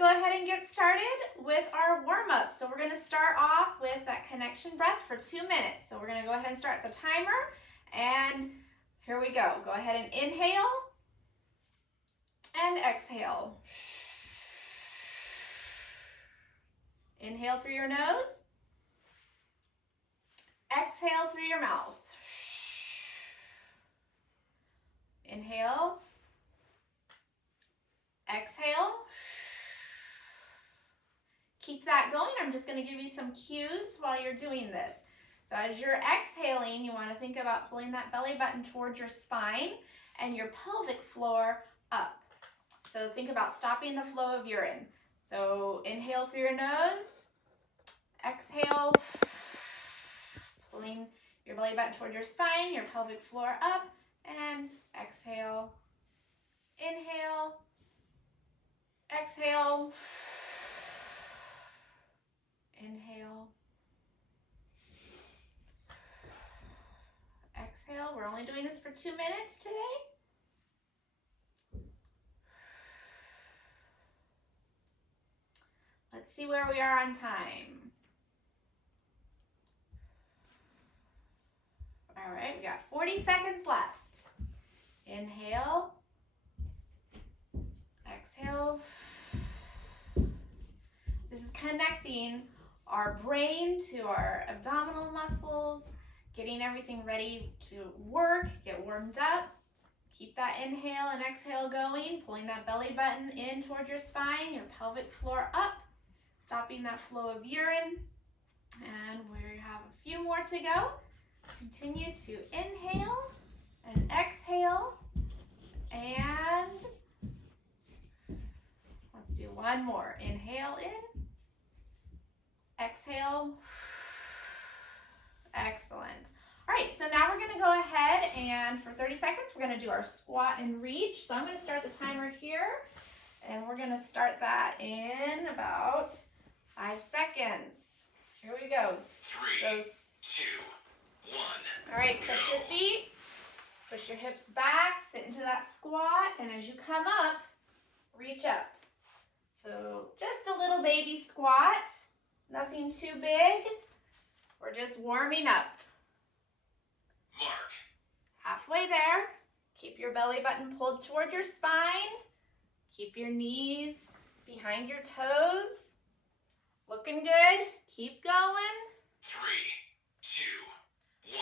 go ahead and get started with our warm-up. So we're going to start off with that connection breath for 2 minutes. So we're going to go ahead and start the timer, and here we go. Go ahead and inhale and exhale. Inhale through your nose. Exhale through your mouth. Inhale. Exhale. Keep that going. I'm just going to give you some cues while you're doing this. So as you're exhaling, you want to think about pulling that belly button towards your spine and your pelvic floor up. So think about stopping the flow of urine. So inhale through your nose. Exhale. Pulling your belly button toward your spine, your pelvic floor up, and exhale. Inhale. Exhale. Inhale. Exhale. We're only doing this for 2 minutes today. Let's see where we are on time. All right, we got 40 seconds left. Inhale. Exhale. This is connecting our brain to our abdominal muscles, getting everything ready to work, get warmed up. Keep that inhale and exhale going, pulling that belly button in toward your spine, your pelvic floor up, stopping that flow of urine. And we have a few more to go. Continue to inhale and exhale. And let's do one more. Inhale in. Exhale. Excellent. All right, so now we're going to go ahead and for 30 seconds, we're going to do our squat and reach. So I'm going to start the timer here, and we're going to start that in about 5 seconds. Here we go. 3, 2, 1. All right, touch your feet, push your hips back, sit into that squat, and as you come up, reach up. So just a little baby squat, nothing too big. We're just warming up. Mark. Halfway there. Keep your belly button pulled toward your spine. Keep your knees behind your toes. Looking good. Keep going. 3, 2, 1.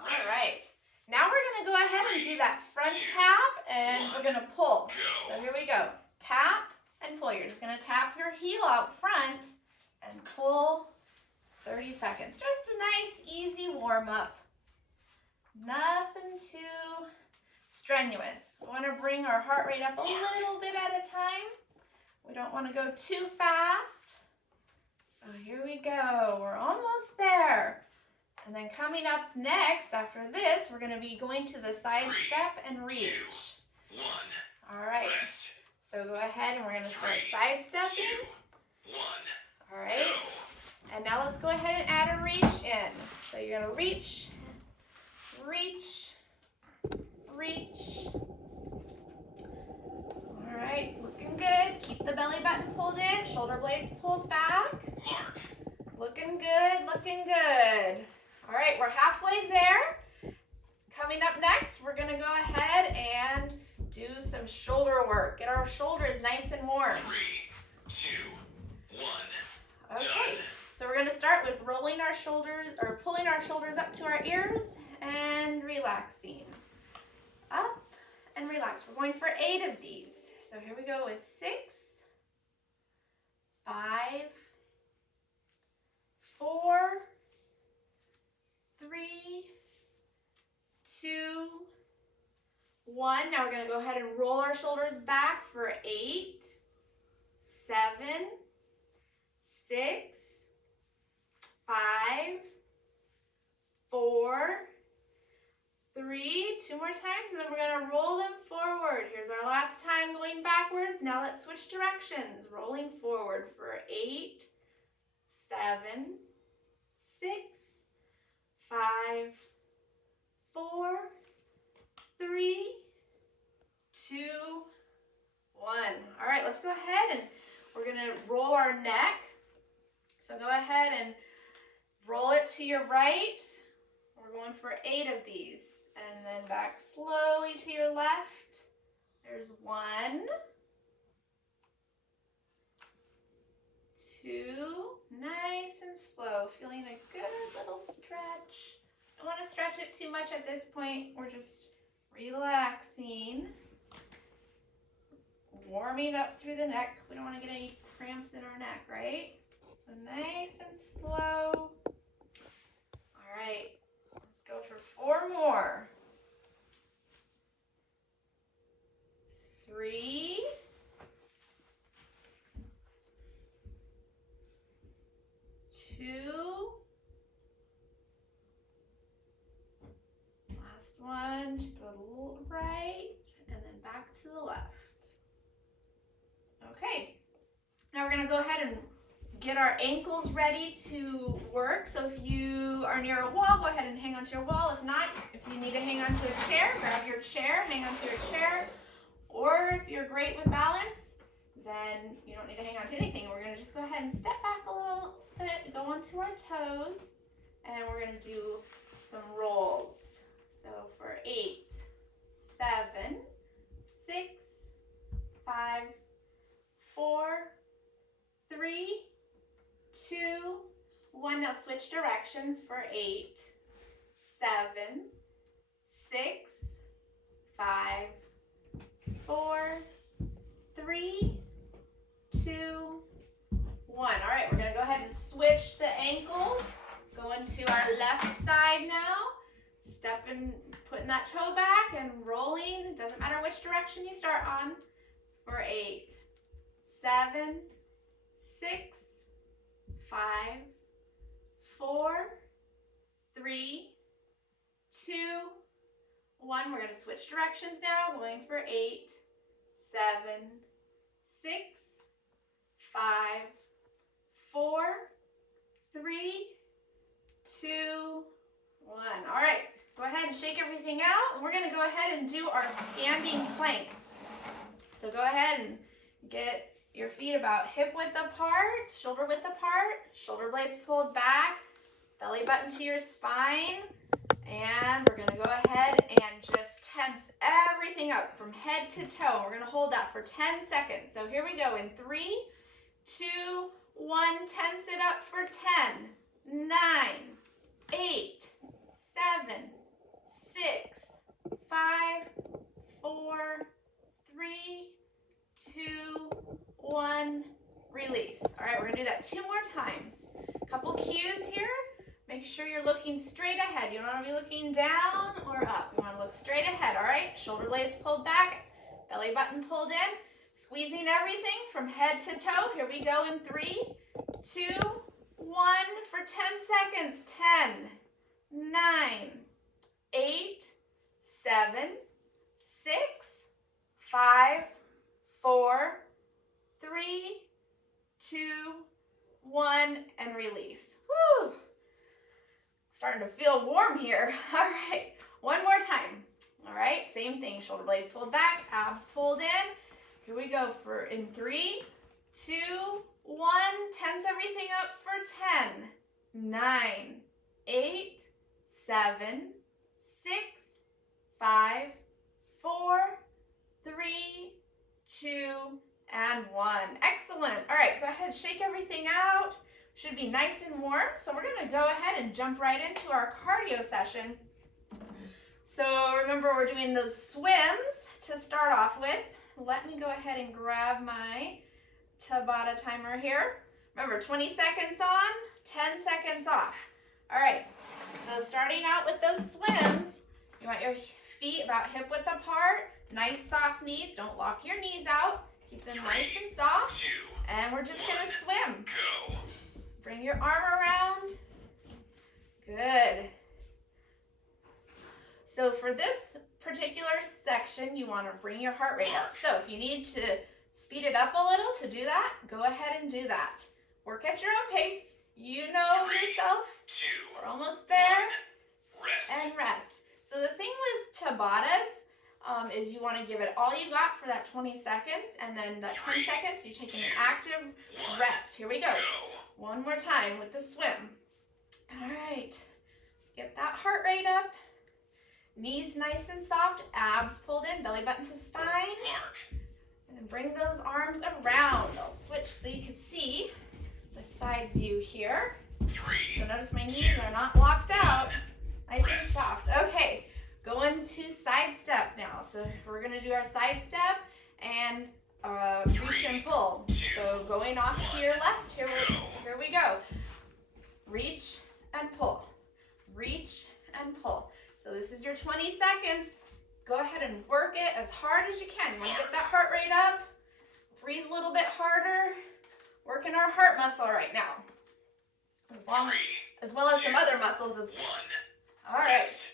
All right. Now we're going to go ahead and do that front 2, tap, and we're going to pull. Go. So here we go. Tap and pull. You're just going to tap your heel out front and pull 30 seconds. Just a nice, easy warm-up. Nothing too strenuous. We want to bring our heart rate up a little bit at a time. We don't want to go too fast. So here we go. We're almost there. And then coming up next, after this, we're going to be going to the side 3, step and reach. 2, 1. All right. Rest. So go ahead and we're going to start 3, side stepping. 2, 1. All right. Go. And now let's go ahead and add a reach in. So you're going to reach, reach, reach. All right, looking good. Keep the belly button pulled in, shoulder blades pulled back. Mark. Looking good, looking good. All right, we're halfway there. Coming up next, we're going to go ahead and do some shoulder work. Get our shoulders nice and warm. 3, 2, 1. Okay, Done. so we're going to start with rolling our shoulders, or pulling our shoulders up to our ears and relaxing. Up and relax. We're going for 8 of these. So here we go with 6, 5, 4, 3, 2, 1. Now we're going to go ahead and roll our shoulders back for 8, 7, 6, 5, 4, 3, 2 more times, and then we're going to roll them forward. Here's our last time going backwards. Now let's switch directions. Rolling forward for 8, 7, 6, 5, 4, 3, 2, 1. All right, let's go ahead and gonna roll our neck. So go ahead and roll it to your right. We're going for 8 of these. And then back slowly to your left. There's 1, 2, nice and slow, feeling a good little stretch. Don't want to stretch it too much at this point. We're just relaxing, warming up through the neck. We don't want to get any cramps in our neck, right? So nice and slow. All right, let's go for 4 more. 3, 2, last one to the right, and then back to the left. Okay, now we're gonna go ahead and get our ankles ready to work. So if you are near a wall, go ahead and hang onto your wall. If not, if you need to hang onto a chair, grab your chair, hang onto your chair. Or if you're great with balance, then you don't need to hang on to anything. We're gonna just go ahead and step back a little bit, go onto our toes, and we're gonna do some rolls. So for 8, 7, 6, 5, 4, 3, 2, 1. Now switch directions for 8, 7, 6, 5, 4, 3, 2, 1. All right, we're gonna go ahead and switch the ankles. Going to our left side now. Stepping, putting that toe back and rolling. Doesn't matter which direction you start on. For 8, 7, 6, 5, 4, 3, 2, 1. We're going to switch directions now, going for 8, 7, 6, 5, 4, 3, 2, 1. All right, go ahead and shake everything out. We're going to go ahead and do our standing plank. So go ahead and get your feet about hip width apart, shoulder width apart, shoulder blades pulled back, belly button to your spine. And we're gonna go ahead and just tense everything up from head to toe. We're gonna hold that for 10 seconds. So here we go in 3, 2, 1, tense it up for 10, 9, 8, 7, 6, 5, 4, 3, 2, 1, release. All right, we're gonna do that 2 more times. Couple cues here. Make sure you're looking straight ahead. You don't want to be looking down or up. You want to look straight ahead, all right? Shoulder blades pulled back, belly button pulled in, squeezing everything from head to toe. Here we go in 3, 2, 1 for 10 seconds. 10, 9, 8, 7, 6, 5, 4, 3, 2, 1, and release. Whew. Starting to feel warm here. All right, 1 more time. All right, same thing. Shoulder blades pulled back, abs pulled in. Here we go for in 3, 2, 1. Tense everything up for 10, 9, 8, 7, 6, 5, 4, 3, 2, and 1. Excellent. All right, go ahead, shake everything out. Should be nice and warm. So we're gonna go ahead and jump right into our cardio session. So remember, we're doing those swims to start off with. Let me go ahead and grab my Tabata timer here. Remember, 20 seconds on, 10 seconds off. All right, so starting out with those swims, you want your feet about hip width apart, nice soft knees. Don't lock your knees out. Keep them nice and soft. And we're just gonna swim. Go. Bring your arm around. Good. So for this particular section, you want to bring your heart rate up. So if you need to speed it up a little to do that, go ahead and do that. Work at your own pace. You know 3, yourself. 2, We're almost there. 1. Rest. And rest. So the thing with Tabatas, is you want to give it all you got for that 20 seconds, and then that 10 seconds, you're taking an active rest. Here we go. One more time with the swim. All right. Get that heart rate up. Knees nice and soft, abs pulled in, belly button to spine. And bring those arms around. I'll switch so you can see the side view here. So notice my knees are not locked out. Nice and soft. Okay, going to side step now. So we're gonna do our side step and reach and pull. So going off to your left, here we go. Reach and pull. Reach and pull. So this is your 20 seconds. Go ahead and work it as hard as you can. You want to get that heart rate up. Breathe a little bit harder. Working our heart muscle right now. As well as some other muscles as well. All right.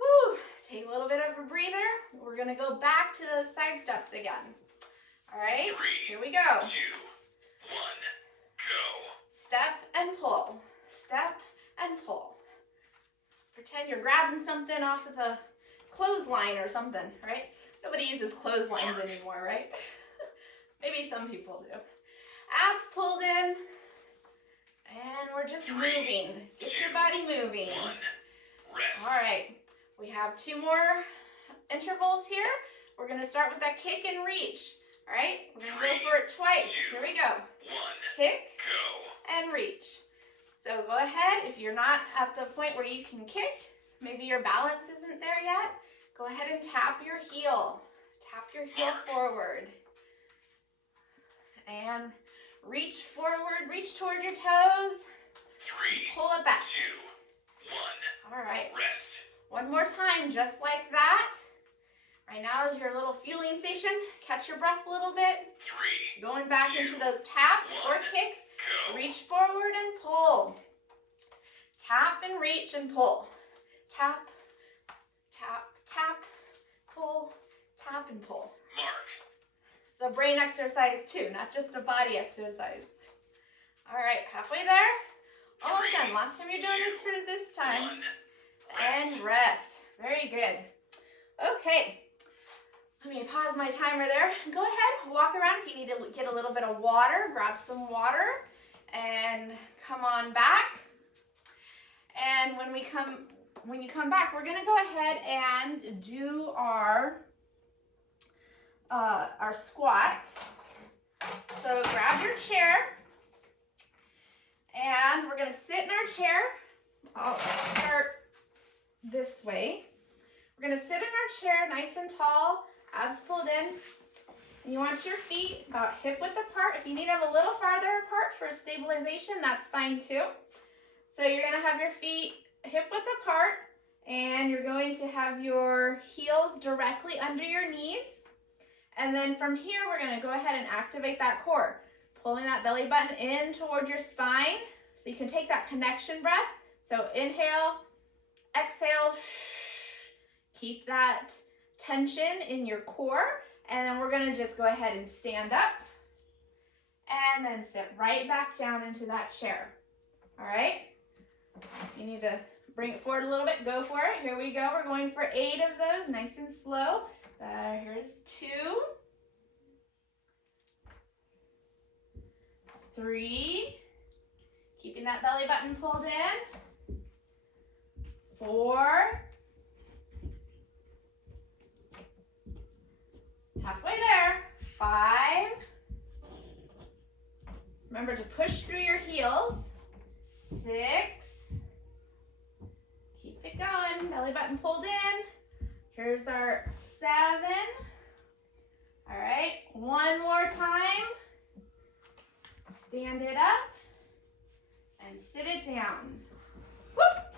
Woo. Take a little bit of a breather. We're going to go back to those side steps again. All right. Here we go. 2, 1, go. Step and pull. Step and pull. Pretend you're grabbing something off of the clothesline or something, right? Nobody uses clotheslines anymore, right? Maybe some people do. Abs pulled in, and we're just moving. Get your body moving. 1, rest. All right, we have 2 more intervals here. We're gonna start with that kick and reach. All right, we're gonna go for it twice. Here we go. 1, Kick go. and reach. So go ahead, if you're not at the point where you can kick, maybe your balance isn't there yet, go ahead and tap your heel. Tap your heel forward. And reach forward, reach toward your toes. 3, Pull it back. 2, 1. All right. Rest. One more time, just like that. Right now is your little fueling station. Catch your breath a little bit. 3, Going back into those taps or kicks. go. Reach forward and pull. Tap and reach and pull. Tap, tap, tap, pull, tap and pull. Mark. It's a brain exercise too, not just a body exercise. All right, halfway there. Almost done. Last time you're doing this for this time. 1, rest. And rest. Very good. Okay. Let me pause my timer there. Go ahead, walk around. If you need to get a little bit of water, grab some water and come on back. And when you come back, we're gonna go ahead and do our squats. So grab your chair and we're gonna sit in our chair. I'll start this way. We're gonna sit in our chair nice and tall, abs pulled in. And you want your feet about hip width apart. If you need them a little farther apart for stabilization, that's fine too. So you're gonna have your feet hip width apart and you're going to have your heels directly under your knees. And then from here, we're gonna go ahead and activate that core, pulling that belly button in toward your spine so you can take that connection breath. So inhale, exhale, keep that tension in your core. And then we're gonna just go ahead and stand up and then sit right back down into that chair. All right? You need to bring it forward a little bit. Go for it. Here we go. We're going for 8 of those, nice and slow. Here's 2, 3, keeping that belly button pulled in. 4, halfway there. 5, remember to push through your heels. 6, keep it going, belly button pulled in. Here's our 7. All right, one more time. Stand it up and sit it down. Whoop.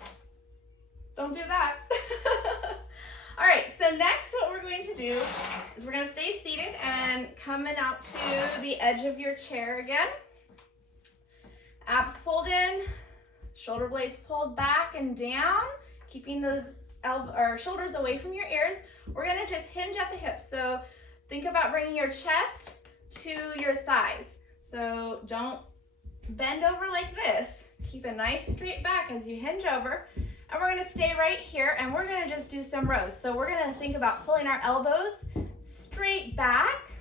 Don't do that. All right, so next what we're going to do is we're going to stay seated and coming out to the edge of your chair again. Abs pulled in, shoulder blades pulled back and down, keeping those shoulders away from your ears. We're gonna just hinge at the hips. So think about bringing your chest to your thighs. So don't bend over like this. Keep a nice straight back as you hinge over. And we're gonna stay right here and we're gonna just do some rows. So we're gonna think about pulling our elbows straight back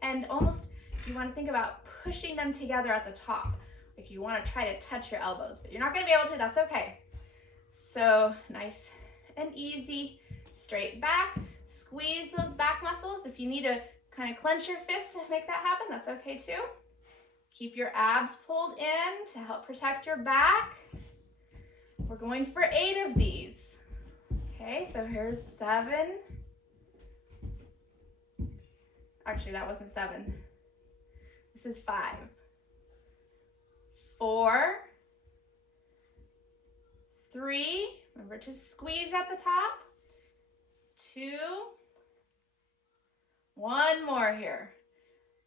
and almost, you wanna think about pushing them together at the top. Like you wanna try to touch your elbows, but you're not gonna be able to, that's okay. So nice and easy, straight back. Squeeze those back muscles. If you need to kind of clench your fist to make that happen, that's okay too. Keep your abs pulled in to help protect your back. We're going for 8 of these. Okay, so here's 7. Actually, that wasn't 7. This is 5. 4. 3. Remember to squeeze at the top. 2. 1 more here.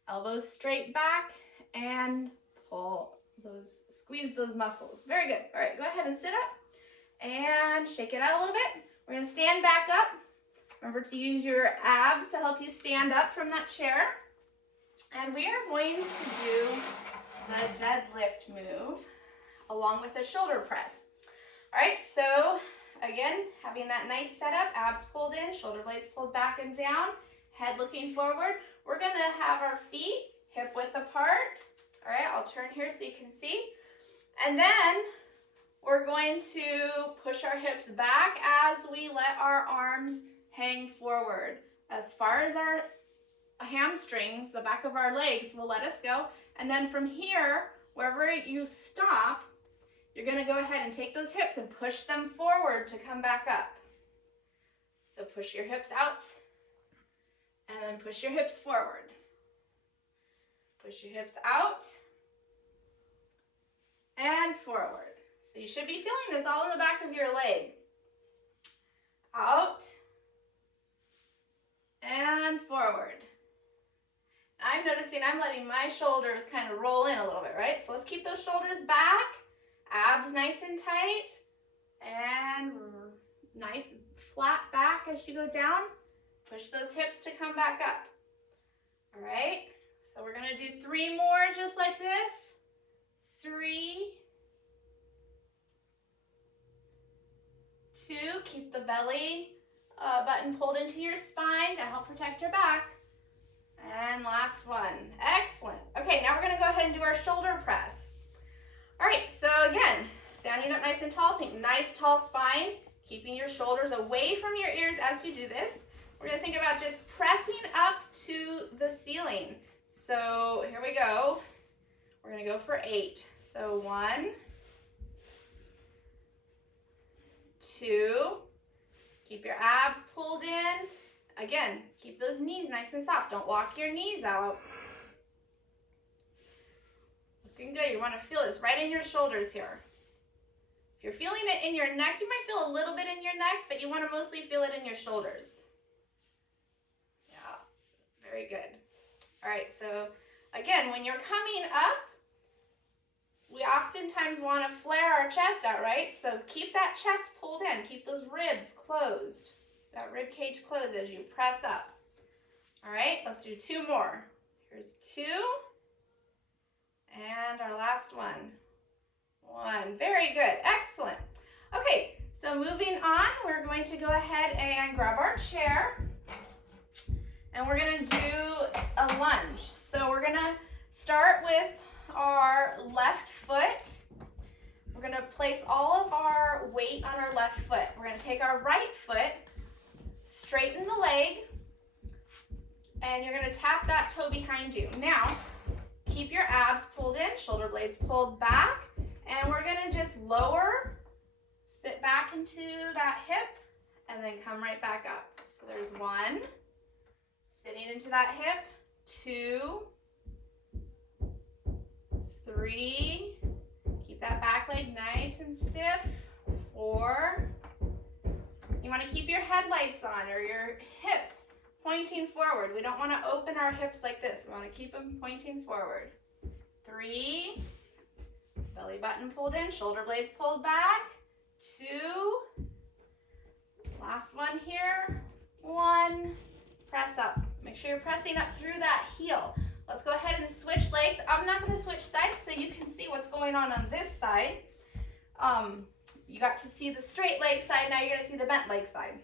Elbows straight back and pull those, squeeze those muscles. Very good. All right, go ahead and sit up and shake it out a little bit. We're gonna stand back up. Remember to use your abs to help you stand up from that chair. And we are going to do the deadlift move along with a shoulder press. All right, so again, having that nice setup, abs pulled in, shoulder blades pulled back and down, head looking forward. We're gonna have our feet hip width apart. All right, I'll turn here so you can see. And then we're going to push our hips back as we let our arms hang forward. As far as our hamstrings, the back of our legs will let us go. And then from here, wherever you stop, you're gonna go ahead and take those hips and push them forward to come back up. So push your hips out and then push your hips forward. Push your hips out and forward. So you should be feeling this all in the back of your leg. Out and forward. I'm noticing I'm letting my shoulders kind of roll in a little bit, right? So let's keep those shoulders back, abs nice and tight, and nice flat back as you go down. Push those hips to come back up. All right, so we're gonna do 3 more just like this. 3, 2, keep the belly button pulled into your spine to help protect your back. And last one. Excellent. Okay, now we're going to go ahead and do our shoulder press. All right, so again, standing up nice and tall. Think nice tall spine, keeping your shoulders away from your ears as you do this. We're going to think about just pressing up to the ceiling. So here we go. We're going to go for 8. So 1, 2, keep your abs pulled in. Again, keep those knees nice and soft. Don't walk your knees out. Looking good. You want to feel this right in your shoulders here. If you're feeling it in your neck, you might feel a little bit in your neck, but you want to mostly feel it in your shoulders. Yeah, very good. All right, so again, when you're coming up, we oftentimes want to flare our chest out, right? So keep that chest pulled in. Keep those ribs closed. That rib cage closed as you press up. All right, let's do 2 more. Here's 2. And our last one. 1. Very good. Excellent. Okay, so moving on, we're going to go ahead and grab our chair. And we're going to do a lunge. So we're going to start with our left foot. We're going to place all of our weight on our left foot. We're going to take our right foot, straighten the leg, and you're going to tap that toe behind you. Now, keep your abs pulled in, shoulder blades pulled back, and we're going to just lower, sit back into that hip, and then come right back up. So there's 1, sitting into that hip, 2, 3, keep that back leg nice and stiff, 4, you want to keep your headlights on or your hips pointing forward. We don't want to open our hips like this. We want to keep them pointing forward. 3, belly button pulled in, shoulder blades pulled back. 2, last one here. 1, press up. Make sure you're pressing up through that heel. Let's go ahead and switch legs. I'm not going to switch sides so you can see what's going on this side. You got to see the straight leg side, now you're gonna see the bent leg side.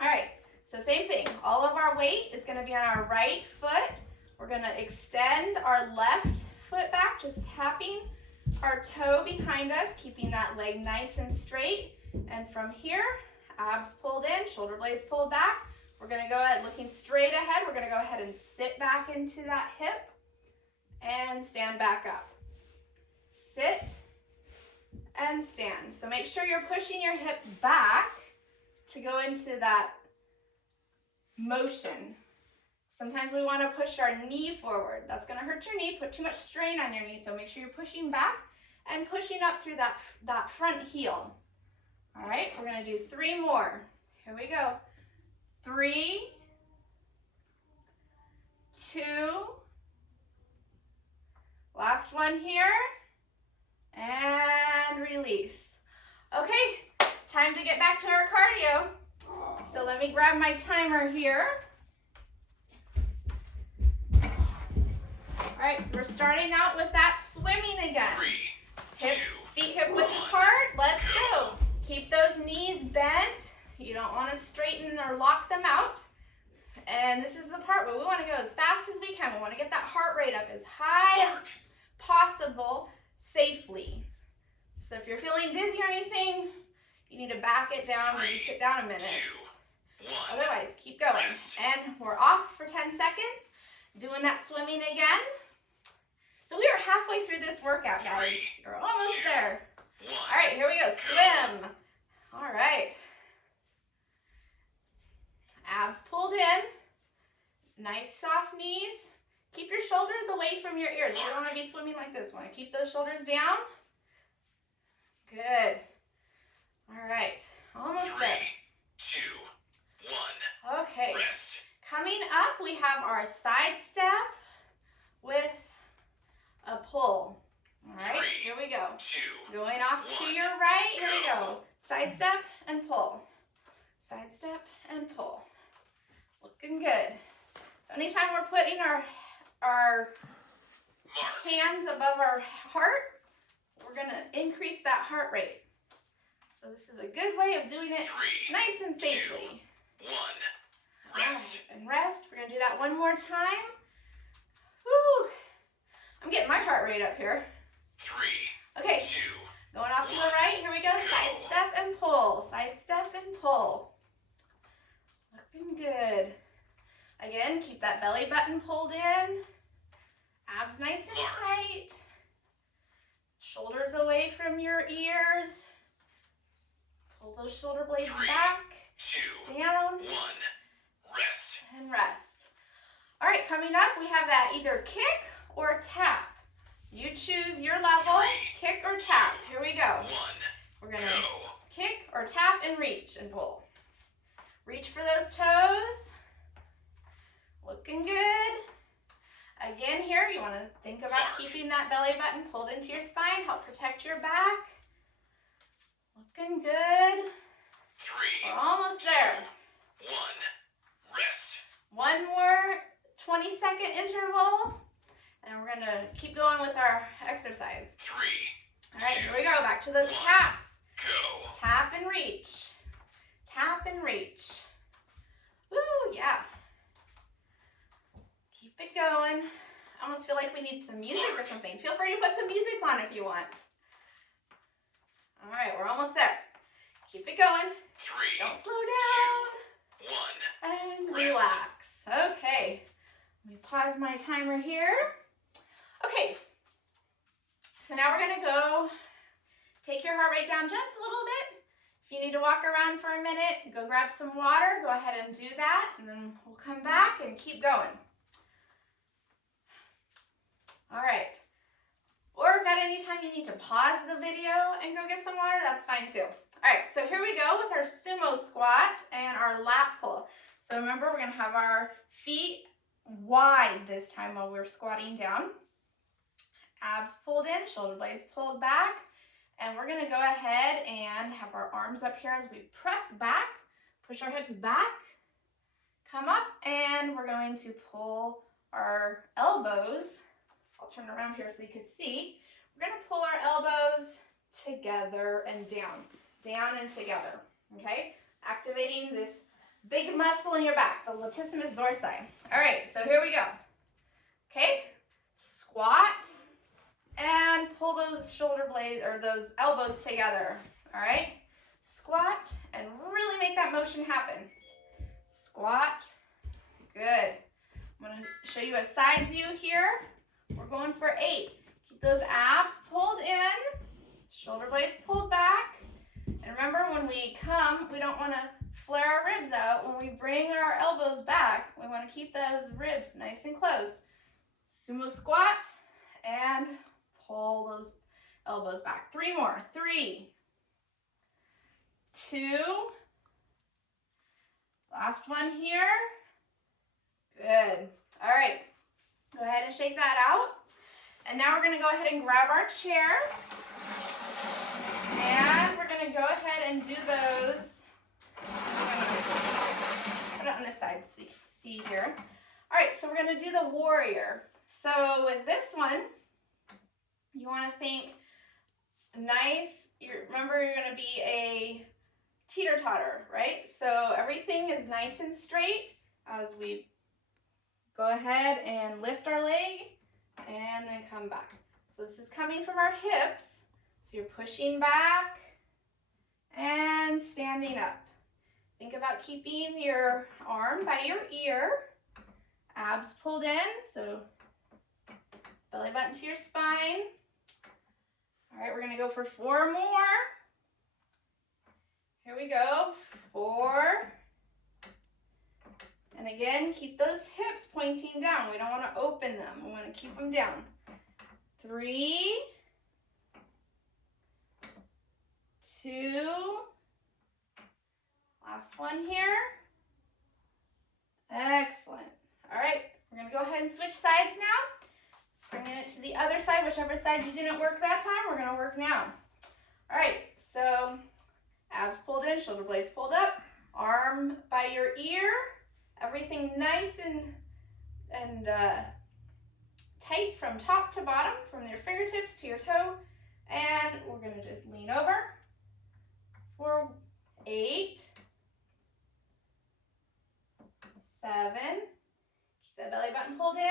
All right, so same thing. All of our weight is gonna be on our right foot. We're gonna extend our left foot back, just tapping our toe behind us, keeping that leg nice and straight. And from here, abs pulled in, shoulder blades pulled back. We're gonna go ahead, looking straight ahead, we're gonna go ahead and sit back into that hip and stand back up. Sit and stand. So make sure you're pushing your hip back to go into that motion. Sometimes we want to push our knee forward. That's going to hurt your knee, put too much strain on your knee. So make sure you're pushing back and pushing up through that front heel. All right, we're going to do 3 more. Here we go. 3, 2, last one here, and release. Okay, time to get back to our cardio. So let me grab my timer here. All right, we're starting out with that swimming again. 3, 2, Feet hip width apart, let's go. Keep those knees bent. You don't want to straighten or lock them out. And this is the part where we want to go as fast as we can. We want to get that heart rate up as high as possible safely. So if you're feeling dizzy or anything, you need to back it down, maybe sit down a minute. 2, 1. Otherwise, keep going. And we're off for 10 seconds, doing that swimming again. So we are halfway through this workout, guys. You're almost there. 1. All right, here we go. Swim. All right. Abs pulled in. Nice soft knees. Keep your shoulders away from your ears. You don't want to be swimming like this. Want to keep those shoulders down. Good. All right. Almost 3, there. 2, 1. Okay. Rest. Coming up, we have our side step with a pull. All right, 3, here we go. 2, Going off to 1. your right, here we go. Side step and pull. Side step and pull. Looking good. So anytime we're putting our Mark. hands above our heart, we're gonna increase that heart rate. So this is a good way of doing it 3, nice and safely. 2, 1. Rest. All right, and rest. We're gonna do that one more time. Woo! I'm getting my heart rate up here. 3, Okay, 2, going off to the right. Here we go. Side step and pull. Side step and pull. Looking good. Again, keep that belly button pulled in. Abs nice and tight. Shoulders away from your ears. Pull those shoulder blades 3, back, 2, down, 1. Rest. and rest. All right, coming up, we have that either kick or tap. You choose your level, 3, kick or tap. Here we go. 1. We're gonna Go. kick or tap and reach and pull. Reach for those toes. Looking good. Again here, you wanna think about keeping that belly button pulled into your spine, help protect your back. Looking good. 3, We're almost there. 1. Rest. One more 20-second interval, and we're gonna keep going with our exercise. 3, All right, here we go, back to those taps. go. Tap and reach. Tap and reach. Woo, yeah. Keep it going. I almost feel like we need some music or something. Feel free to put some music on if you want. All right, we're almost there. Keep it going. 3, Don't slow down. 2, 1. And Rest. relax. Okay, let me pause my timer here. Okay, so now we're gonna go take your heart rate down just a little bit. If you need to walk around for a minute, go grab some water, go ahead and do that, and then we'll come back and keep going. All right, or if at any time you need to pause the video and go get some water, that's fine too. All right, so here we go with our sumo squat and our lat pull. So remember, we're gonna have our feet wide this time while we're squatting down. Abs pulled in, shoulder blades pulled back, and we're gonna go ahead and have our arms up here as we press back, push our hips back, come up, and we're going to pull our elbows. I'll turn around here so you can see. We're gonna pull our elbows together, and down. Down and together, okay? Activating this big muscle in your back, the latissimus dorsi. All right, so here we go. Okay, squat and pull those shoulder blades or those elbows together. All right, squat and really make that motion happen. Squat, good. I'm gonna show you a side view here. We're going for 8. Keep those abs pulled in, shoulder blades pulled back. And remember, when we come, we don't want to flare our ribs out. When we bring our elbows back, we want to keep those ribs nice and closed. Sumo squat and pull those elbows back. 3 more. 3, 2. Last one here. Good. All right. Go ahead and shake that out. And now we're going to go ahead and grab our chair. And we're going to go ahead and do those. Put it on this side so you can see here. All right, so we're going to do the warrior. So with this one, you want to think nice. Remember, you're going to be a teeter-totter, right? So everything is nice and straight as we go ahead and lift our leg and then come back. So this is coming from our hips. So you're pushing back and standing up. Think about keeping your arm by your ear, abs pulled in, so belly button to your spine. All right, we're gonna go for 4 more. Here we go, 4. And again, keep those hips pointing down. We don't wanna open them, we wanna keep them down. 3, 2, last one here. Excellent. All right, we're gonna go ahead and switch sides now. Bringing it to the other side, whichever side you didn't work that time, we're gonna work now. All right, so abs pulled in, shoulder blades pulled up, arm by your ear, everything nice and tight from top to bottom, from your fingertips to your toe. And we're gonna just lean over for 8, 7, keep that belly button pulled in,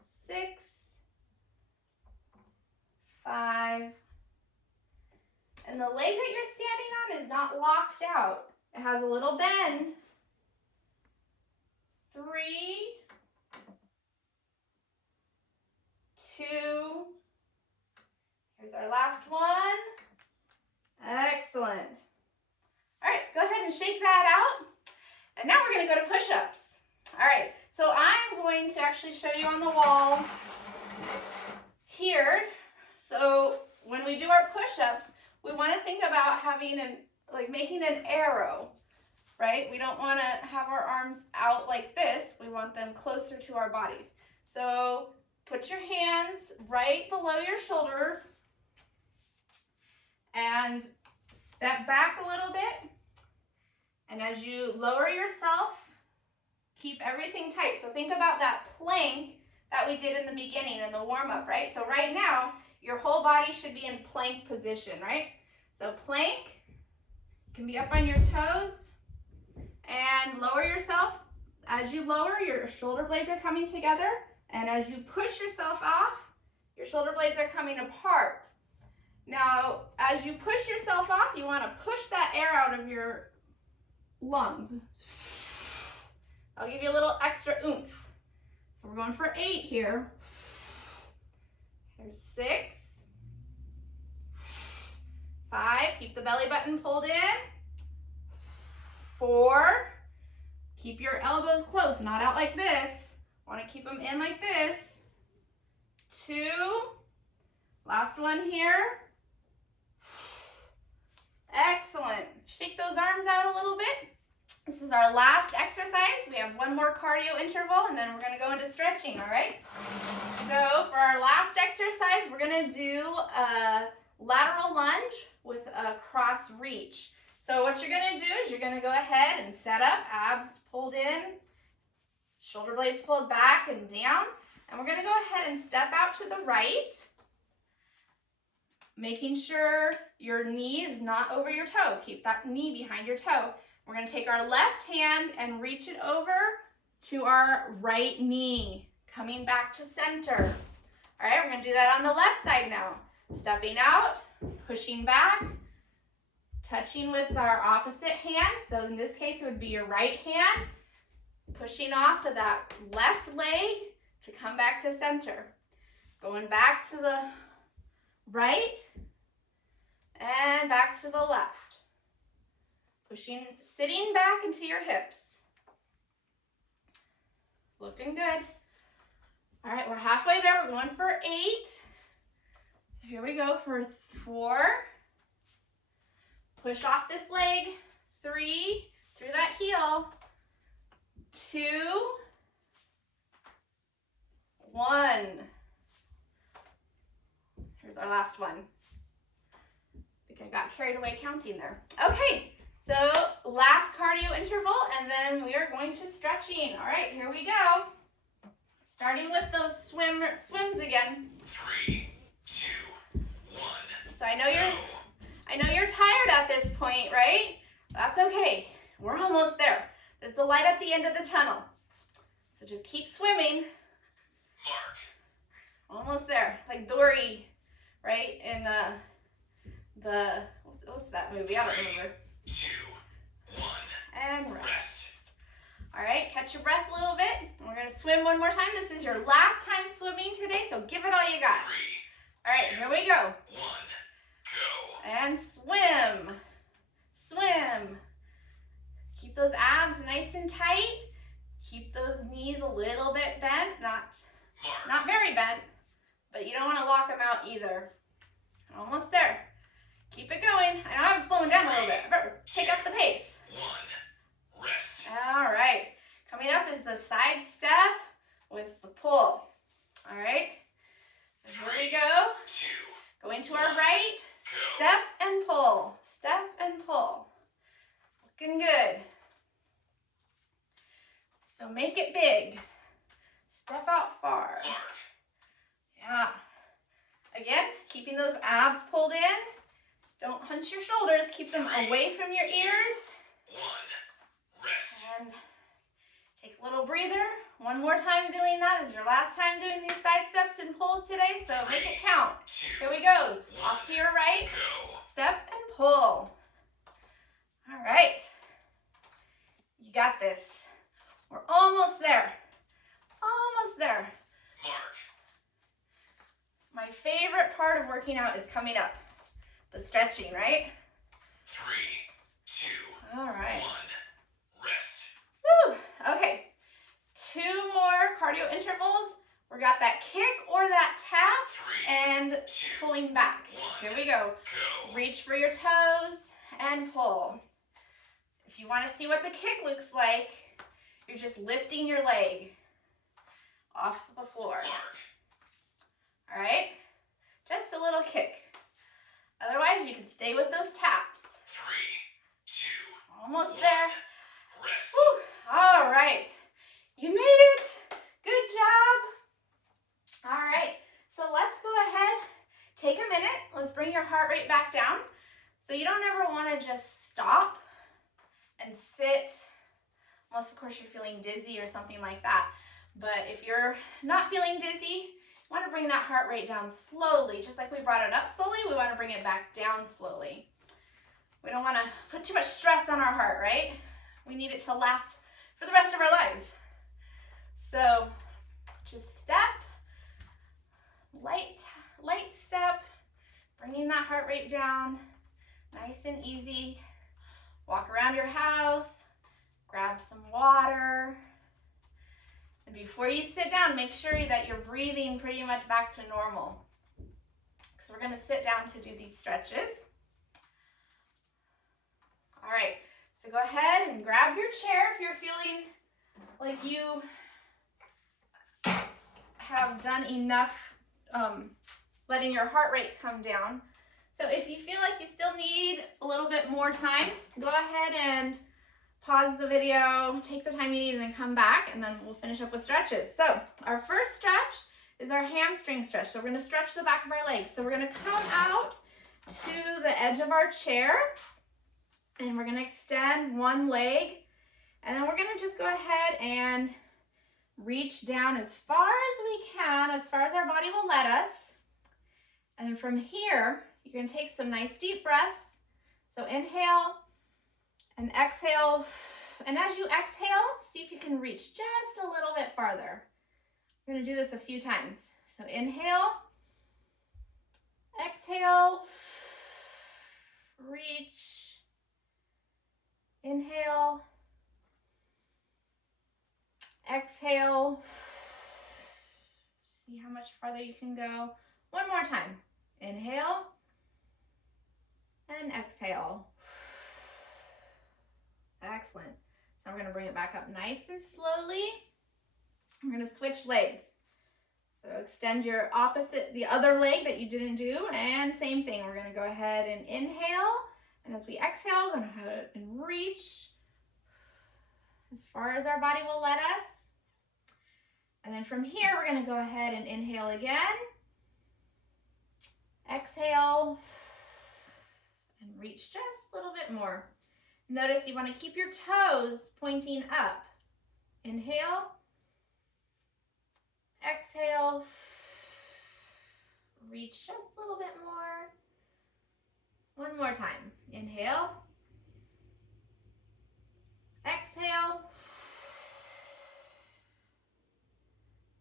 6, 5, and the leg that you're standing on is not locked out. It has a little bend. 3, 2, here's our last one. Excellent. All right, go ahead and shake that out. And now we're going to go to push-ups. All right, so I'm going to actually show you on the wall here. So when we do our push-ups, we want to think about having making an arrow, right? We don't want to have our arms out like this. We want them closer to our bodies. So put your hands right below your shoulders and step back a little bit. And as you lower yourself, keep everything tight. So think about that plank that we did in the beginning in the warm-up, right? So right now, your whole body should be in plank position, right? So plank, you can be up on your toes and lower yourself. As you lower, your shoulder blades are coming together. And as you push yourself off, your shoulder blades are coming apart. Now, as you push yourself off, you want to push that air out of your lungs. I'll give you a little extra oomph. So we're going for 8 here. Here's 6, 5, keep the belly button pulled in. 4, keep your elbows close, not out like this. Want to keep them in like this. 2, last one here. Excellent. Shake those arms out a little bit. This is our last exercise. We have one more cardio interval and then we're going to go into stretching, all right? So for our last exercise, we're going to do a lateral lunge with a cross reach. So what you're going to do is you're going to go ahead and set up, abs pulled in, shoulder blades pulled back and down. And we're going to go ahead and step out to the right. making sure your knee is not over your toe. Keep that knee behind your toe. We're gonna take our left hand and reach it over to our right knee, coming back to center. All right, we're gonna do that on the left side now. Stepping out, pushing back, touching with our opposite hand. So in this case, it would be your right hand, pushing off of that left leg to come back to center. Going back to the right and back to the left. Pushing, sitting back into your hips. Looking good. All right, we're halfway there. We're going for 8. So here we go for 4. Push off this leg. 3, through that heel. 2, 1. Here's our last one. I think I got carried away counting there. Okay, so last cardio interval, and then we are going to stretching. All right, here we go. Starting with those swims again. 3, 2, 1. So I know you're tired at this point, right? That's okay. We're almost there. There's the light at the end of the tunnel. So just keep swimming. Mark. Almost there. Like Dory, right? In what's that movie? I don't remember. 2, 1. And rest. Rest. All right, catch your breath a little bit. We're gonna swim one more time. This is your last time swimming today, so give it all you got. 3, All right, here we go. 1. Go. And swim. Swim. Keep those abs nice and tight. Keep those knees a little bit bent, Mark. not very bent, but you don't want to lock them out either. Almost there. Keep it going. I know I'm slowing down a little bit. Take up the pace. 1. Rest. All right. Coming up is the side step with the pull. All right. So here we go. 2. Going to our right. Go. Step and pull. Step and pull. Looking good. So make it big. Step out far. Mark. Yeah. Again, keeping those abs pulled in. Don't hunch your shoulders. Keep them away from your ears. 1. Rest. And take a little breather. One more time doing that. This is your last time doing these side steps and pulls today, so make it count. 2. Here we go. Off to your right. Go. Step and pull. All right. You got this. We're almost there. Almost there. Mark. My favorite part of working out is coming up. The stretching, right? 3, 2, All right. 1. Rest. Woo. Okay. 2 more cardio intervals. We got that kick or that tap 3, and 2, pulling back. 1. Here we go. Go. Reach for your toes and pull. If you want to see what the kick looks like, you're just lifting your leg off the floor. Mark. All right? Just a little kick. Otherwise, you can stay with those taps. 3, 2, Almost 1. there. Rest. Whew. All right. You made it. Good job. All right. So let's go ahead. Take a minute. Let's bring your heart rate back down. So you don't ever want to just stop and sit, unless of course you're feeling dizzy or something like that. But if you're not feeling dizzy, you want to bring that heart rate down slowly. Just like we brought it up slowly, we want to bring it back down slowly. We don't want to put too much stress on our heart, right? We need it to last for the rest of our lives. So just step, light step, bringing that heart rate down, nice and easy. Walk around your house, grab some water. And before you sit down, make sure that you're breathing pretty much back to normal. So we're going to sit down to do these stretches. All right, so go ahead and grab your chair if you're feeling like you have done enough letting your heart rate come down. So if you feel like you still need a little bit more time, go ahead and pause the video, take the time you need, and then come back, and then we'll finish up with stretches. So our first stretch is our hamstring stretch. So we're gonna stretch the back of our legs. So we're gonna come out to the edge of our chair and we're gonna extend one leg, and then we're gonna just go ahead and reach down as far as we can, as far as our body will let us. And then from here, you're gonna take some nice deep breaths. So inhale and exhale. And as you exhale, see if you can reach just a little bit farther. We're gonna do this a few times. So inhale, exhale, reach, inhale, exhale. See how much farther you can go. One more time. Inhale and exhale. Excellent. So we're going to bring it back up nice and slowly. We're going to switch legs. So extend your opposite, the other leg that you didn't do, and same thing. We're going to go ahead and inhale, and as we exhale, we're going to go ahead and reach as far as our body will let us. And then from here, we're going to go ahead and inhale again. Exhale, and reach just a little bit more. Notice you want to keep your toes pointing up. Inhale, exhale, reach just a little bit more. One more time. Inhale, exhale.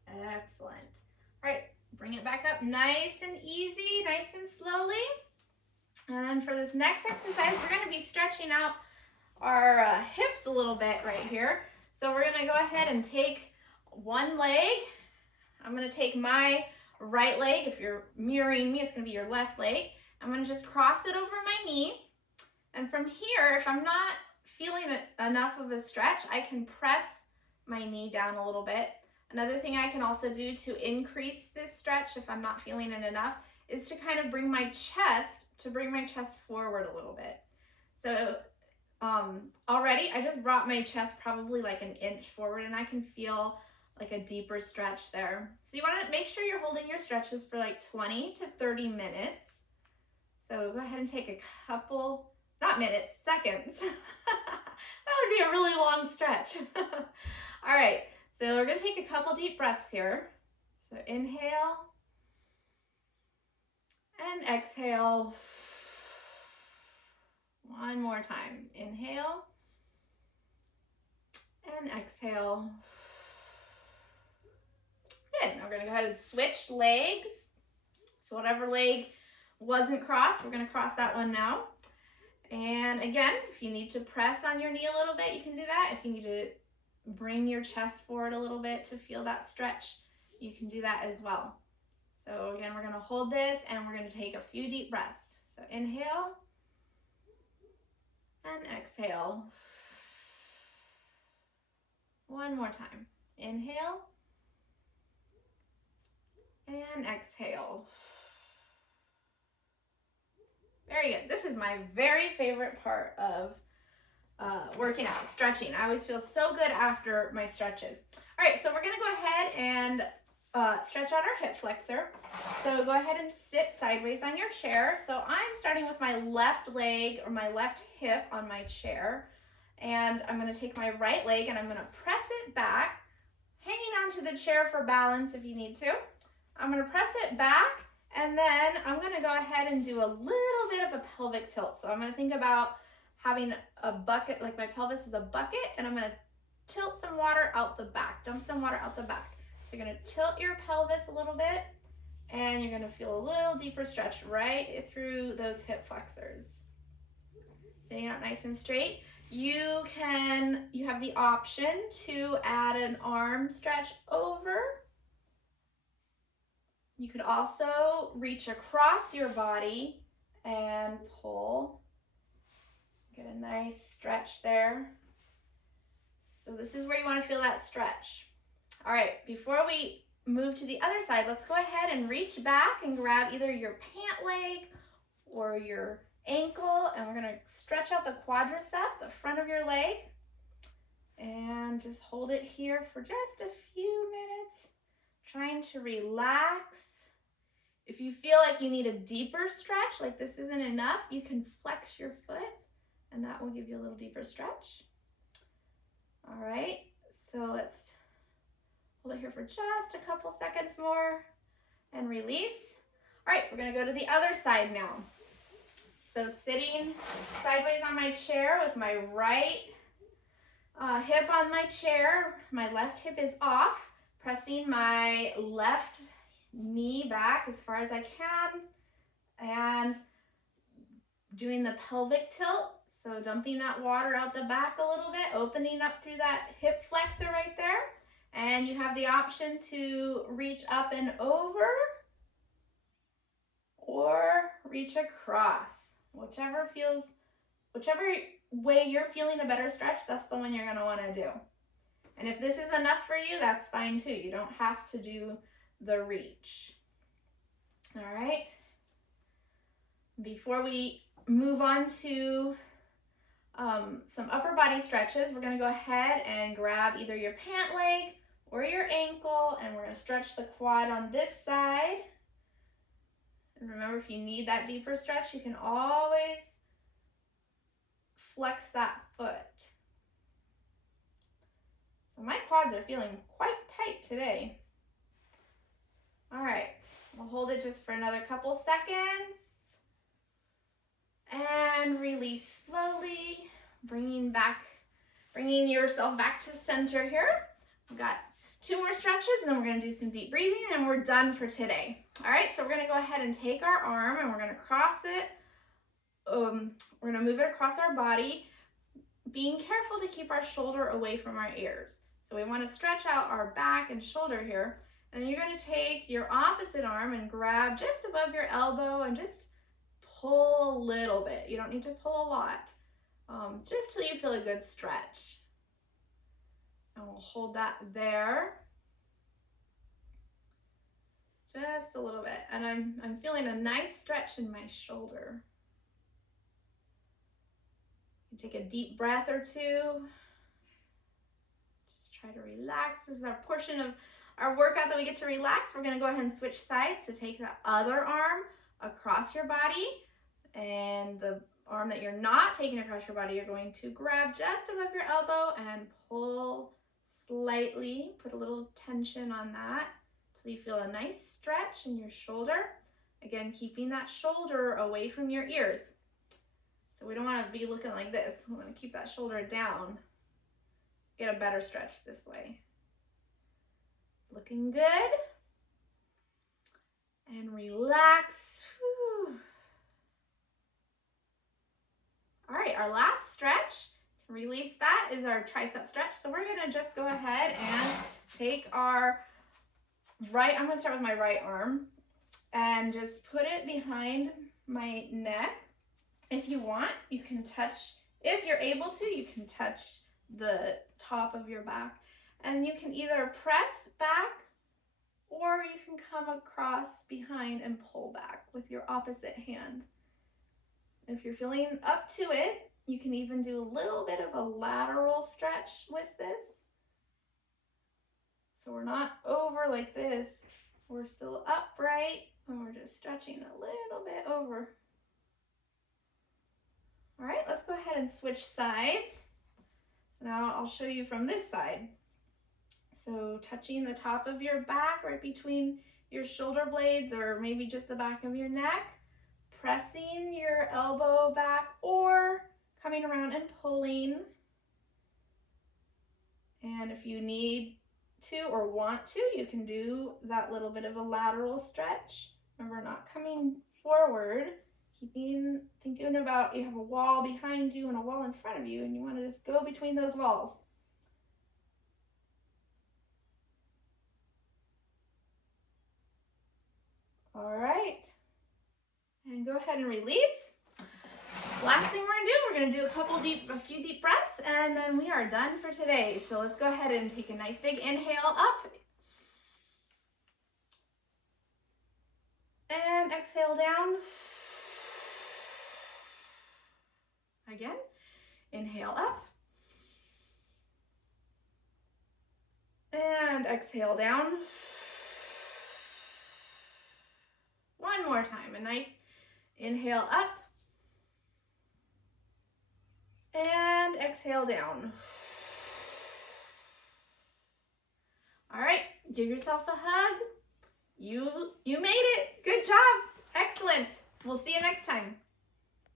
Excellent. All right, bring it back up nice and easy, nice and slowly. And then for this next exercise, we're going to be stretching out our hips a little bit right here. So we're going to go ahead and take one leg. I'm going to take my right leg. If you're mirroring me, it's going to be your left leg. I'm going to just cross it over my knee. And from here, if I'm not feeling enough of a stretch, I can press my knee down a little bit. Another thing I can also do to increase this stretch if I'm not feeling it enough is to kind of bring my chest forward a little bit. So already I just brought my chest probably like an inch forward, and I can feel like a deeper stretch there. So you want to make sure you're holding your stretches for like 20 to 30 minutes. So go ahead and take a couple, not minutes, seconds. That would be a really long stretch. All right, so we're going to take a couple deep breaths here. So inhale and exhale. One more time. Inhale and exhale. Good. Now we're going to go ahead and switch legs. So whatever leg wasn't crossed, we're going to cross that one now. And again, if you need to press on your knee a little bit, you can do that. If you need to bring your chest forward a little bit to feel that stretch, you can do that as well. So again, we're going to hold this and we're going to take a few deep breaths. So inhale and exhale. One more time. Inhale and exhale. Very good. This is my very favorite part of working out, stretching. I always feel so good after my stretches. All right, so we're going to go ahead and stretch out our hip flexor. So go ahead and sit sideways on your chair. So I'm starting with my left leg or my left hip on my chair. And I'm going to take my right leg and I'm going to press it back, hanging onto the chair for balance if you need to. I'm going to press it back, and then I'm going to go ahead and do a little bit of a pelvic tilt. So I'm going to think about having a bucket, like my pelvis is a bucket, and I'm going to tilt some water out the back, dump some water out the back. So you're going to tilt your pelvis a little bit, and you're going to feel a little deeper stretch right through those hip flexors. Sitting up nice and straight. You have the option to add an arm stretch over. You could also reach across your body and pull. Get a nice stretch there. So this is where you want to feel that stretch. All right, before we move to the other side, let's go ahead and reach back and grab either your pant leg or your ankle, and we're going to stretch out the quadricep, the front of your leg, and just hold it here for just a few minutes. trying to relax. If you feel like you need a deeper stretch, like this isn't enough, you can flex your foot and that will give you a little deeper stretch. All right, so let's hold it here for just a couple seconds more and release. All right, we're gonna go to the other side now. So sitting sideways on my chair with my right hip on my chair, my left hip is off, pressing my left knee back as far as I can, and doing the pelvic tilt. So dumping that water out the back a little bit, opening up through that hip flexor right there. And you have the option to reach up and over or reach across. Whichever way you're feeling a better stretch, that's the one you're gonna wanna do. And if this is enough for you, that's fine too. You don't have to do the reach. All right. Before we move on to some upper body stretches, we're gonna go ahead and grab either your pant leg or your ankle, and we're gonna stretch the quad on this side. And remember, if you need that deeper stretch, you can always flex that foot. So my quads are feeling quite tight today. All right, we'll hold it just for another couple seconds. And release slowly, bringing yourself back to center here. We've got 2 more stretches and then we're gonna do some deep breathing and we're done for today. All right, so we're gonna go ahead and take our arm and we're gonna cross it. We're gonna move it across our body, being careful to keep our shoulder away from our ears. So we wanna stretch out our back and shoulder here. And then you're gonna take your opposite arm and grab just above your elbow and just pull a little bit. You don't need to pull a lot, just till you feel a good stretch. And we'll hold that there. Just a little bit. And I'm feeling a nice stretch in my shoulder. You take a deep breath or two. Just try to relax. This is our portion of our workout that we get to relax. We're gonna go ahead and switch sides to take that other arm across your body, and the arm that you're not taking across your body, you're going to grab just above your elbow and pull slightly, put a little tension on that till you feel a nice stretch in your shoulder. Again, keeping that shoulder away from your ears. So we don't want to be looking like this. We want to keep that shoulder down. Get a better stretch this way. Looking good. And relax. Whew. All right, our last stretch, to release that, is our tricep stretch. So we're gonna just go ahead and take our right, I'm gonna start with my right arm and just put it behind my neck. If you want, you can touch, if you're able to, you can touch the top of your back. And you can either press back or you can come across behind and pull back with your opposite hand. If you're feeling up to it, you can even do a little bit of a lateral stretch with this. So we're not over like this. We're still upright and we're just stretching a little bit over. All right, let's go ahead and switch sides. So now I'll show you from this side. So touching the top of your back right between your shoulder blades, or maybe just the back of your neck, pressing your elbow back or coming around and pulling. And if you need to or want to, you can do that little bit of a lateral stretch. Remember, not coming forward, thinking about you have a wall behind you and a wall in front of you, and you want to just go between those walls. All right, and go ahead and release. Last thing we're gonna do a few deep breaths, and then we are done for today. So let's go ahead and take a nice big inhale up. And exhale down. Again, inhale up. And exhale down. one more time. A nice inhale up. And exhale down. All right, give yourself a hug. You made it. Good job. Excellent. We'll see you next time.